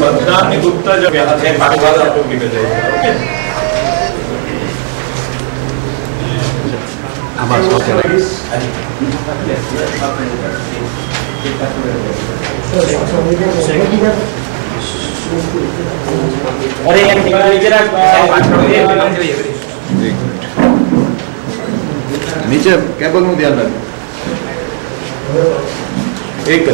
मतदान गुप्ता जब यहाँ से बाद आप लोग निकल जाइए। अरे नीचे केबल નું ધ્યાન રાખો એક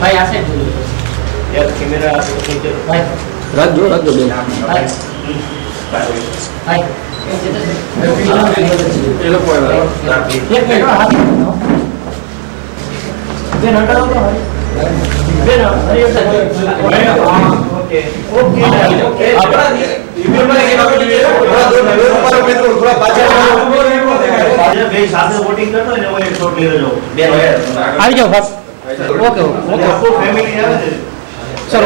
भाई ऐसे यार कैमरा રખ દો બેન भाई એ લોકો एक मिनट हाथ बेन हटा दो भाई बेन अरे ओके ओके ओके अपना ईमेल में थोड़ा पाछा भाई साथ में वोटिंग करता है वो एक शॉट ले लो बेन आ जाओ बस ओके ओके आपको फैमिली है सर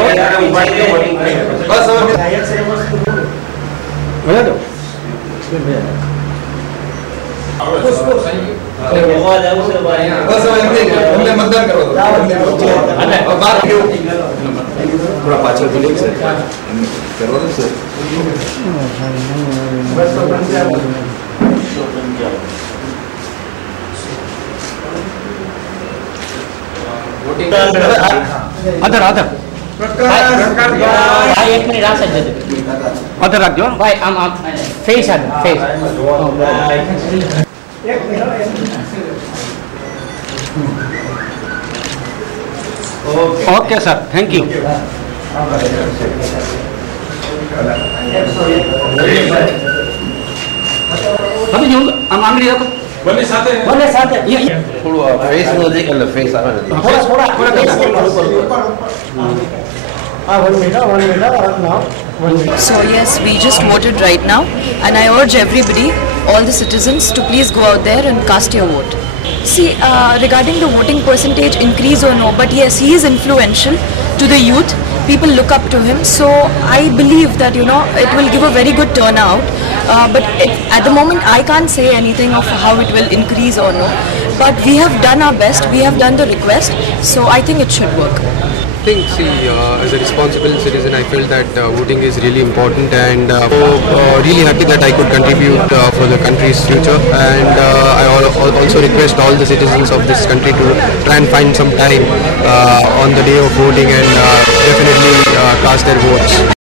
બસ હવે बोला तो બસ હવે એમને મતદાન કરો બાર થોડા પાછળથી લઈ સર કરવાનું સર अदर अदर भाई एक मिनट आ सकते अदर रख दो भाई हम face a face okay sir thank you अभी जो हम आंगली रखो बोले साथ है ये થોડું ફેસ નો દેખ એટલે ફેસ આવે ને थोड़ा So yes, we just voted right now, and I urge everybody, all the citizens, to please go out there and cast your vote. See, regarding the voting percentage increase or no, but yes, he is influential to the youth. People look up to him, so I believe that it will give a very good turnout. But at the moment, I can't say anything of how it will increase or no. But we have done our best. We have done the request, so I think it should work. As a responsible citizen, I feel that voting is really important, and really happy that I could contribute for the country's future. And I also request all the citizens of this country to try and find some time on the day of voting and definitely cast their votes.